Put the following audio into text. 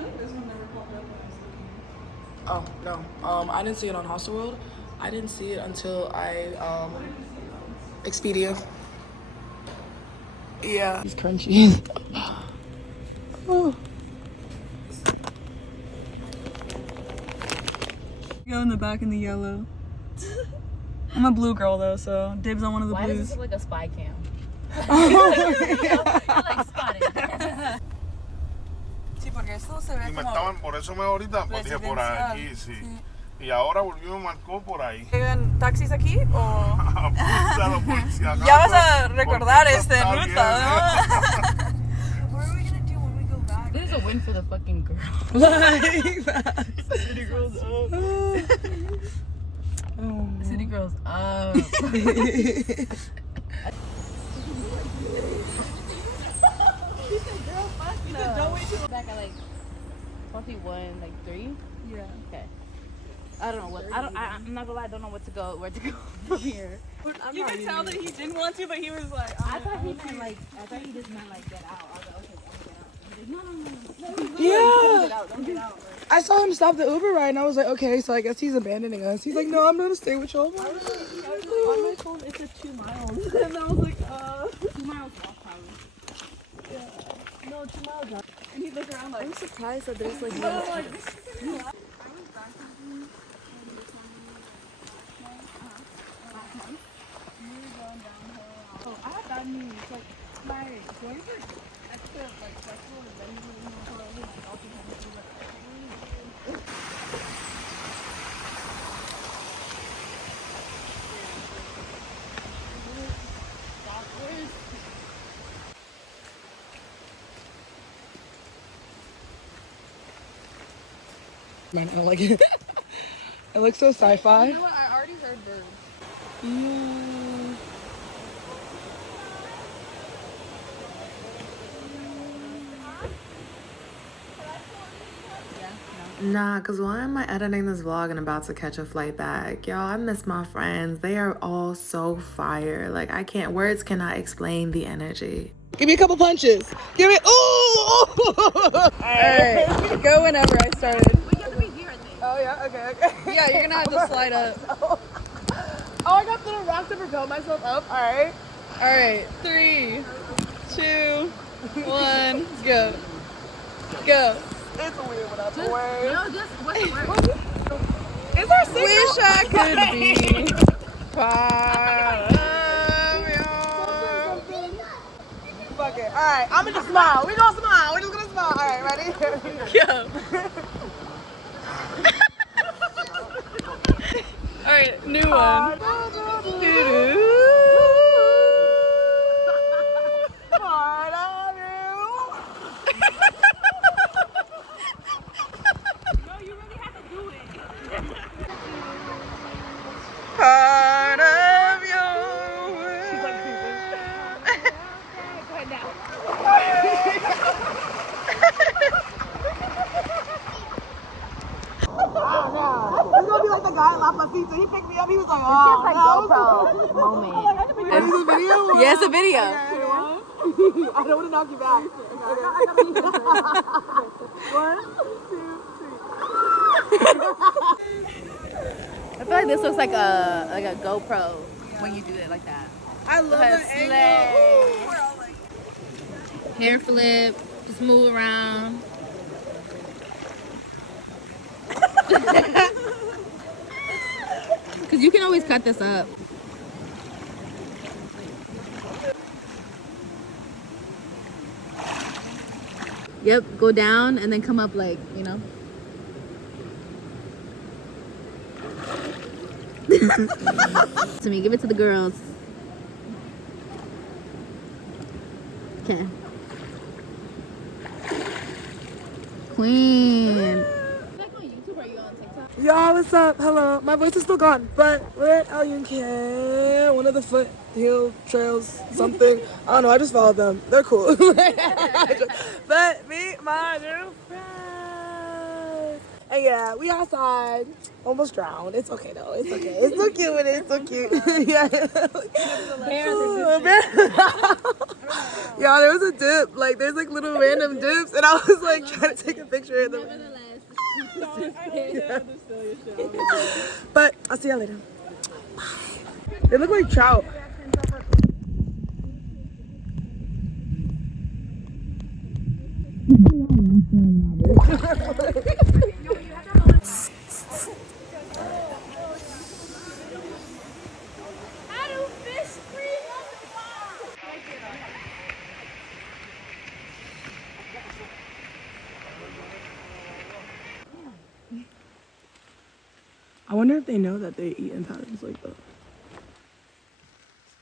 feel like this one never popped up when I was looking. Oh, no. I didn't see it on Hostel World. I didn't see it until I, Expedia. Yeah. These crunchies. Oh. Go in the back in the yellow. I'm a blue girl though, so dibs on one of the blues. Why does this look like a spy cam? You're like spotted. Sí, porque esto se ve Y me como... estaban, por eso me ahorita, pues dije por aquí, sí. Y ahora volvió y me marcó por ahí. ¿Llegan taxis aquí o...? Apúntalo por si acaso. Ya vas a recordar esta Está ruta, bien, ¿no? What are we gonna do when we go back? This is a win for the fucking girl. Like that. City girls up. City girls up. Back at like 21, like 3. Yeah. Okay. I don't know what. I'm not gonna lie. I don't know where to go from here. You could tell that he didn't want to, but he was like. I thought he meant like. I thought he just meant like get out. I was like, okay, I'm gonna get out. He's like, no. Yeah. Don't get out. I saw him stop the Uber ride and I was like, okay, so I guess he's abandoning us. He's like, no, I'm gonna stay with y'all. On my phone, it said 2 miles, and I was like, 2 miles walk probably. Yeah. No, 2 miles up. And he looked around like. I'm surprised that there's like. I was like, this is gonna be. Oh, I have bad news. Like, my boyfriend at the like festival is then he was like also coming to like. Man, I don't like it. It looks so sci-fi. You know what? I already heard birds. Yeah. Nah, cause why am I editing this vlog and about to catch a flight back? Y'all, I miss my friends. They are all so fire. Like, words cannot explain the energy. Give me a couple punches. Give me, ooh! Alright, go whenever I started. We have to be here, I think. Oh yeah, okay. Yeah, you're gonna have to slide up. Oh, I got to rock to propel myself up. Alright. Alright, 3, 2, 1, go. Go. It's weird without the No, word. just what's the word? Is there a signal? Wish I could be part of your... Fuck it. Alright, I'm gonna smile. We gonna smile. We're just gonna smile. Alright, ready? Go. Alright, new one. Doo-doo. Part of you. No, you really have to do it. Part of you. She's like, go ahead now. It's gonna be like the guy in La Placita. He picked me up. He was like, oh, It's like GoPro moment. Is this a video? Yeah, it's a video. I don't want to knock you back. One, 2, 3. I feel like this looks like a GoPro when you do it like that. I love Her that angle. Ooh, we're all like, Hair flip, just move around. Cause you can always cut this up. Yep, go down and then come up like, you know. To me, give it to the girls. Okay. Queen. y'all, what's up? Hello. My voice is still gone, but we're at Yunque, one of the foothill trails, something. I don't know. I just followed them. They're cool. But meet my new friends. And yeah, we outside. Almost drowned. It's okay though. It's okay. It's so cute with it. It's so cute. Yeah. Y'all, there was a dip. Like, there's like little random dips, and I was like trying to take a picture of them. But I'll see y'all later. Bye. They look like trout. I wonder if they know that they eat in patterns like that.